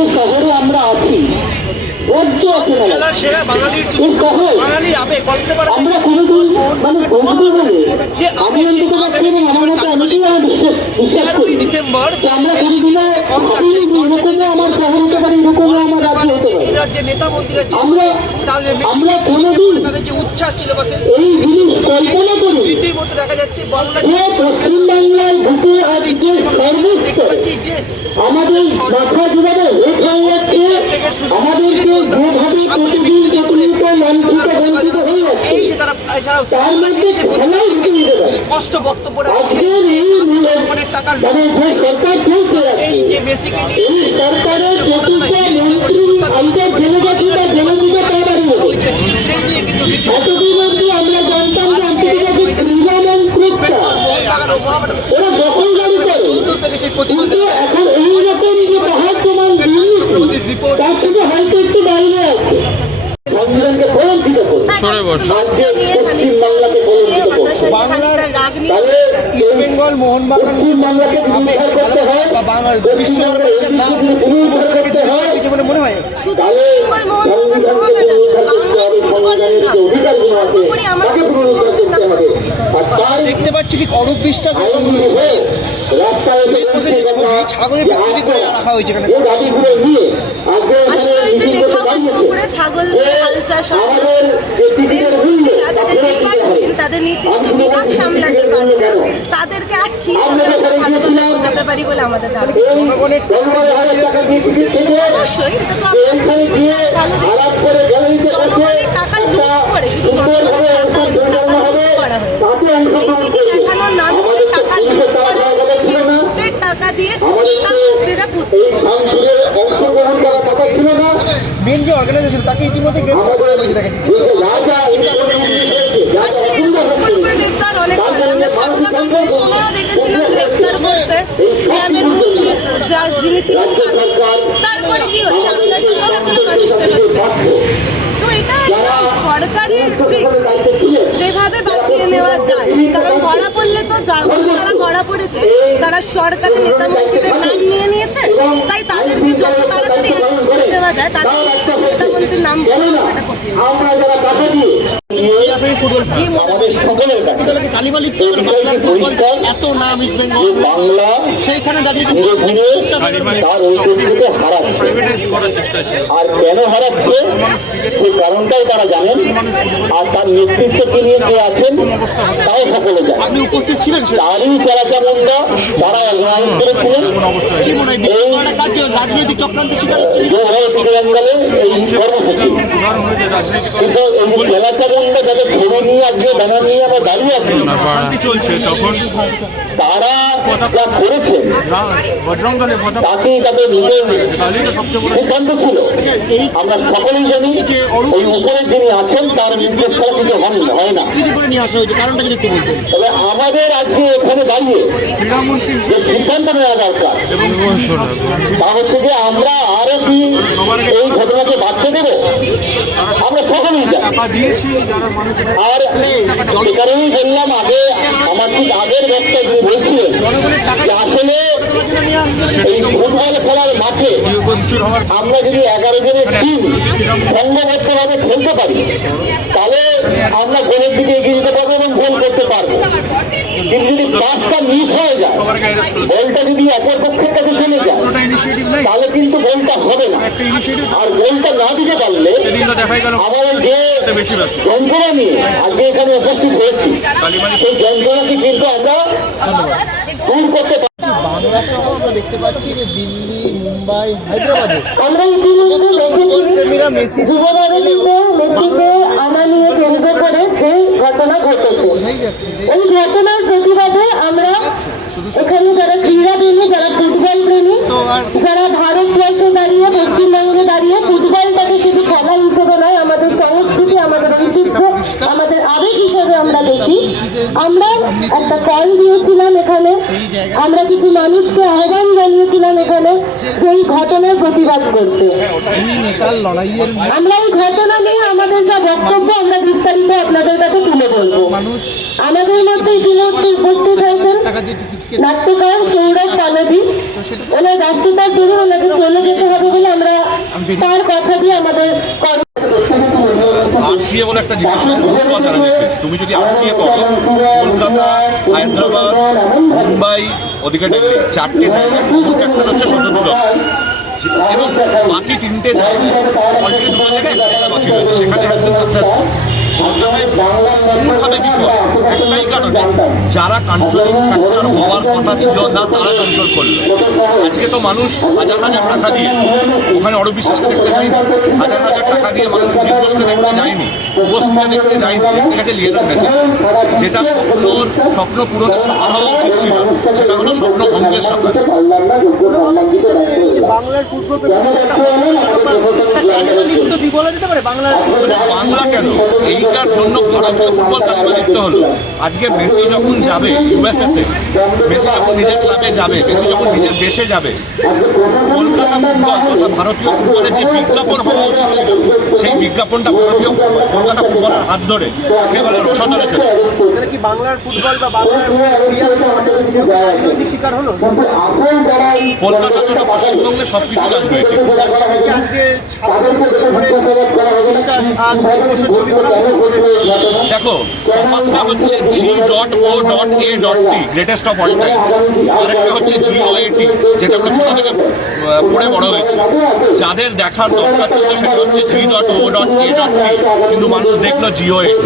যে শহরে আমরা আছি আমরা কোনোদিন মানে বন্ধু বলে যে আমি ডিসেম্বর এই রাজ্যের নেতা মন্ত্রীরা তাদের যে উচ্ছ্বাস ছিল বা রীতিমতো দেখা যাচ্ছে পশ্চিমবাংলায় দেখতে পাচ্ছি যে আমাদের মাথা জীবনে আমাদেরকে স্পষ্ট বক্তব্য রাখছে জনগণের টাকা এই যে বেসিক্যালি সেই নিয়ে কিন্তু ইস্ট বেঙ্গল মোহনবাগান বা বাংলা বিশ্ব বলে মনে হয় দেখতে পাচ্ছি ঠিক অরূপ বিশ্বাস এবং ছবি ছাগলের বিক্রি করে রাখা হয়েছে এখানে। ছাগল হাল চাষ যে মন্ত্রীরা তাদের ডিপার্টমেন্ট তাদের নির্দিষ্ট বিভাগ সামলাতে পারে না তাদেরকে আর কিভাবে আমরা ভালোভাবে বোঝাতে পারি বলে আমাদের দাবি। অবশ্যই এটা তো আপনাদের ভালো দেখি জনগণের টাকা লুট করে শুধু জনগণের টাকা লুট করা হয়েছে বেসিকে দেখানোর নাম করে টাকা লুট করা হয়েছে সেই লুটের টাকা দিয়ে নেতা মন্ত্রীরা মেন যে অর্গানাইজেশন তাকে ইতিমধ্যে গ্রেপ্তার করা হয়েছে দেখা আসলে এরকম উপর উপরে গ্রেপ্তার অনেক করে আমরা সারদা কাণ্ডের সময়ও দেখেছিলাম গ্রেপ্তার করতে স্ক্যামের মূল যা যিনি ছিলেন তারপরে কি হচ্ছে সারদার টাকাও এখনো মানুষ ফেরত তো এটা একটা সরকারের ট্রিক্স যেভাবে বাঁচিয়ে নেওয়া যায় কারণ ধরা পড়লে তো যারা ধরা পড়েছে তারা সরকারের নেতা মন্ত্রীদের নাম নিয়ে নিয়েছে তাই তাদেরকে যত তাড়াতাড়ি অ্যারেস্ট করে দেওয়া যায় তার নেতা মন্ত্রীর নাম এটা করতে এত নাম ইস্ট বেঙ্গল সেইখানে দাঁড়িয়ে আর কেন হারাচ্ছে সেই কারণটাই তারা জানেন আর তার নেতৃত্বকে নিয়ে কে আছেন তাও সকলে জানেন। আপনি উপস্থিত ছিলেন তারই চারাচামুন্ডা তারা অর্গানাইজ করেছিলেন রাজনৈতিক চক্রান্ত শিকার এই কর্মসূচি কিন্তু এই যে চারাচামুন্ডা যাদের ধরে নিয়ে আজকে ব্যানা নিয়ে আমরা দাঁড়িয়ে আছি চলছে তখন তারা যা করেছেন তাতেই তাদের নিজের সিদ্ধান্ত ছিল। আমরা সকলেই জানি যে ওই উপরে যিনি আছেন তার নির্দেশ করা কিছু হয় না। তবে আমাদের আজকে এখানে দাঁড়িয়ে যে সিদ্ধান্ত নেওয়া দরকার তা হচ্ছে যে আমরা আরো কি এই ঘটনাকে বাঁচতে দেব আমরা সকলেই জানি। আর সে কারণেই বললাম আগে আমার ঠিক আগের বক্তব্য বলছিলেন আসলে এই ফুটবল খেলার মাঠে আমরা যদি 11 জনের টিম সংঘবদ্ধভাবে খেলতে পারি তাহলে আমরা গোলের দিকে এগিয়ে যেতে পারবো এবং গোল করতে পারবো। কিন্তু যদি পাসটা মিস হয়ে যায় বলটা যদি অপর পক্ষের কাছে চলে যায় তাহলে কিন্তু গোলটা হবে না। আর গোলটা না দিতে পারলে আমাদের যে যন্ত্রণা নিয়ে আজকে এখানে উপস্থিত হয়েছি সেই যন্ত্রণাকে কিন্তু আমরা দূর করতে পারি। বাংলা সহ আমরা দেখতে পাচ্ছি যে দিল্লি মুম্বাই হায়দ্রাবাদে আমরা আমার নিয়ে কেন্দ্র করে সেই ঘটনা ঘটেছে। এই ঘটনার প্রতিবাদে আমরা এখানে যারা ক্রীড়া প্রেমী যারা ফুটবল প্রেমী যারা ভারতবর্ষে দাঁড়িয়ে পশ্চিমবঙ্গে দাঁড়িয়ে ফুটবলটাকে শুধু খেলা হিসেবে নয় আমাদের সংস্কৃতি আমাদের ঐতিহ্য আমাদের আবেগ হিসেবে আমরা দেখি আমরা একটা কল দিয়েছিলাম এখানে আমরা কিছু মানুষকে আহ্বান জানিয়েছিলাম এখানে সেই ঘটনার প্রতিবাদ করতে। আমরা এই ঘটনা নিয়ে আমাদের যা বক্তব্য আমরা বিস্তারিত আপনাদের কাছে তুলে ধরবো। আমাদের মধ্যে ইতিমধ্যে উপস্থিত হয়েছেন নাট্যকার সৌরভ পালবি। ওনার ব্যস্ততার জন্য ওনাকে চলে যেতে হবে বলে তার কথা দিয়ে আমাদের আরসিএ বলে একটা জিনিস কজ অ্যানালিসিস। তুমি যদি আরসিএ করো, কলকাতা, হায়দ্রাবাদ, মুম্বাই, ওদিকে দিল্লি, 4টে জায়গায় কমন ফ্যাক্টর হচ্ছে স্বতন্ত্র, এবং বাকি 3টে জায়গায় অলরেডি 2টো জায়গায় একটা জায়গা বাকি রয়েছে, সেখানে একদম সাকসেসফুল। কলকাতায় মূলভাবে বিফল একটাই কারণে, যারা কন্ট্রোলিং ফ্যাক্টর হওয়ার কথা ছিল না তারা কন্ট্রোল করলো। আজকে তো মানুষ হাজার হাজার টাকা দিয়ে ওখানে অরূপ বিশ্বাসকে দেখতে যায়নি, হাজার হাজার টাকা দিয়ে মানুষ বীর ঘোষকে দেখতে যায়নি, শুভশ্রীকে দেখতে যায়নি, দেখতে গেছে লিওনেল মেসি। যেটা স্বপ্ন পূরণের সকাল হওয়া উচিত ছিল, সেটা হলো স্বপ্ন ভঙ্গের সকাল। বাংলার ফুটবল বলা যেতে পারে বাংলার বাংলা কেন, এইটার জন্য ভারতীয় ফুটবল কালিমা লিখতে হলো। আজকে মেসি যখন যাবে ইউএসএতে, মেসি যখন নিজের ক্লাবে যাবে, মেসি যখন নিজের দেশে যাবে, কলকাতা ফুটবল তথা ভারতীয় ফুটবলের যে বিজ্ঞাপন হওয়া উচিত ছিল, সেই বিজ্ঞাপনটা ভারতীয় কলকাতা ফুটবলের হাত ধরে একেবারে রসাতলে চলে। এটা কি বাংলার ফুটবল বা বাংলার শিকার হলো? কলকাতা তথা পশ্চিমবঙ্গে সবকিছু রাজনৈতিক। আজকে ছবি করা দেখো, তফাৎটা হচ্ছে G.O.A.T greatest of all time, আরেকটা হচ্ছে GOAT, যেটা আমরা ছোট থেকে পড়ে বড় হয়েছে। যাদের দেখার দরকার ছিল সেটা হচ্ছে G.O.A.T, কিন্তু মানুষ দেখলো GOAT।